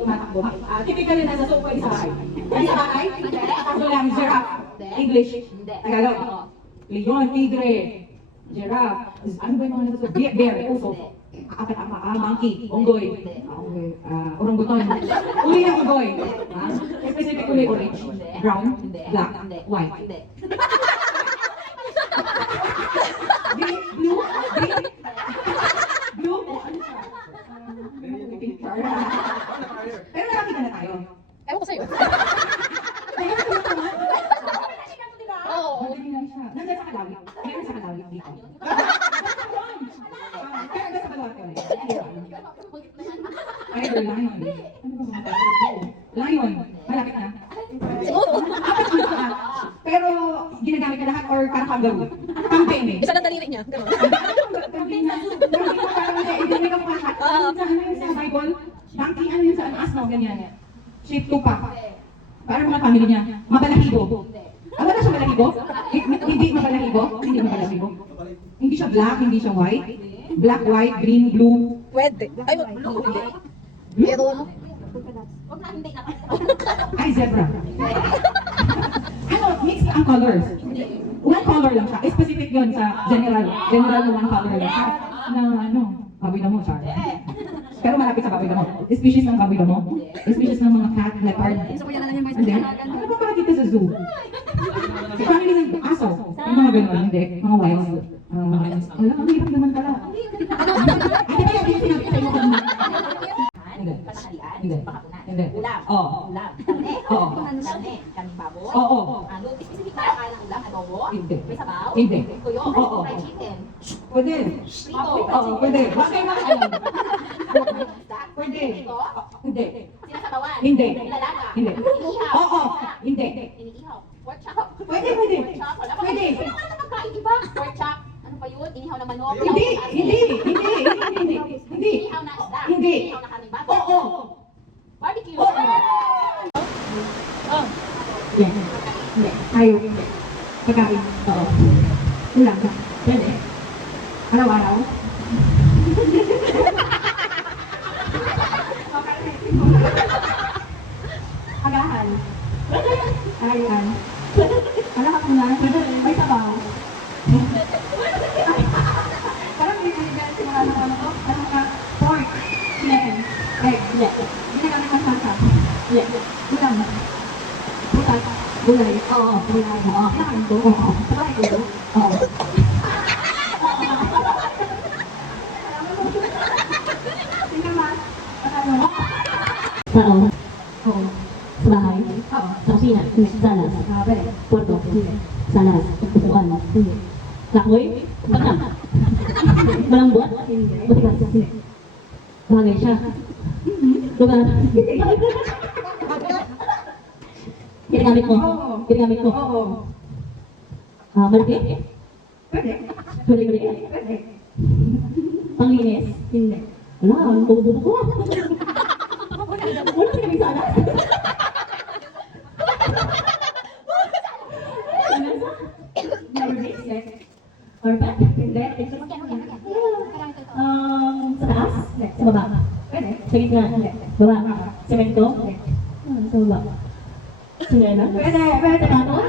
tumatakbo. Typically nasa sofa sa bahay. Ay, sa bahay? Kaso lang, giraffe. English. Tagalog. Leon, tigre. Giraffe. Ano ba yung mga nasa? Bear, puso. Apat ang monkey, unggoy. Orangutan. Uli ng unggoy. Specifically orange, brown, black, white. Green, blue, green. Blue? Pero nakakita na tayo. Ewan ko sa'yo. Oo. Nandiyan sa Kalawit. Meron sa Kalawit dito. Kaya hanggang sa Kalawit yun. Either lion. Ano ba mga lion. Malapit na. Siguro. Pero ginagamit ka lahat or parang kangaroo? Campaign eh. Isa lang daliri niya. Ganun. Campaign na. Hindi ka pa. Sa ano yun sa Bible? Donkey, ano yun sa asno, ganyan. Sheep tupa. Para mga family niya. Mabalahibo. Wala siya balahibo? Hindi mabalahibo? Hindi mabalahibo. Hindi siya black, hindi siya white. Black, white, green, blue. Pwede. Ay, blue. Hindi. Pero ano? Ay, zebra. Ano, mix ang colors. One color lang siya. Specific yun sa general. General na one color lang siya. Na ano, baboy damo siya. Pero malapit sa baboy damo. Species ng baboy damo. Species ng mga cat, leopard. Hindi. Ano ba para dito sa zoo? Family ng aso. Yung mga gano'n, hindi. Mga wild. Wala, ang hirap naman pala. Hindi ba yung sinabi sa iyo kanina? Hindi. Hindi. Hindi. Ulam. Oo. Ulam. Karne. Oo. Karne. Karne baboy. Oo. Ano? Specific na kakain ng ulam? Adobo? Hindi. May sabaw? Hindi. Tuyo? Oo. Fried chicken? Pwede. Prito? Oo, pwede. Bakit na alam? Isda? Pwede. Prito? Hindi. Sinasabawan? Hindi. Nilalaga? Hindi. Iniihaw? Oo. Hindi. Iniihaw? Pork chop? Pwede, pwede. Pork chop? Wala pa. Pwede. Ano ka na magkain, di ba? Pork chop? Ano pa yun? Inihaw na manok? Hindi. Inihaw na asin? Hindi. Hindi. Hindi. Hindi. Inihaw na isda? Hindi. Inihaw na karning baboy? Oo. Barbecue? Oo. Hindi. Hindi. Tayo. Pagkain. Oo. Ulam ka. Pwede. Araw-araw. Agahan. Ayahan. Alakap mo na. May sabaw. Parang may naligan si mga ano ko. Ano ka? Pork. Chicken. Egg. Ginagamit ng salsa. Ulam. Butas. Gulay. Oo. Gulay. Oo. Kinakain ko. Oo. Pakain ko. Oo. Tingnan mo. Ano? Tao, Oo. sa bahay, Oo. sa kusina, salas, Pwede. kwarto, salas, upuan, lakoy, pagka, malambot, matigas, bagay siya, lugar, ginagamit mo, ginagamit mo, Oo. malaki, Pwede. huli-huli, Pwede. panglinis, Hindi. wala, ang bububo ko, wala sinabing salas, Yes. carpet, Hindi. sa taas, sa baba, Pwede. sa gitna, baba, semento, sa baba, sinena, Pwede. Pwede. tapos,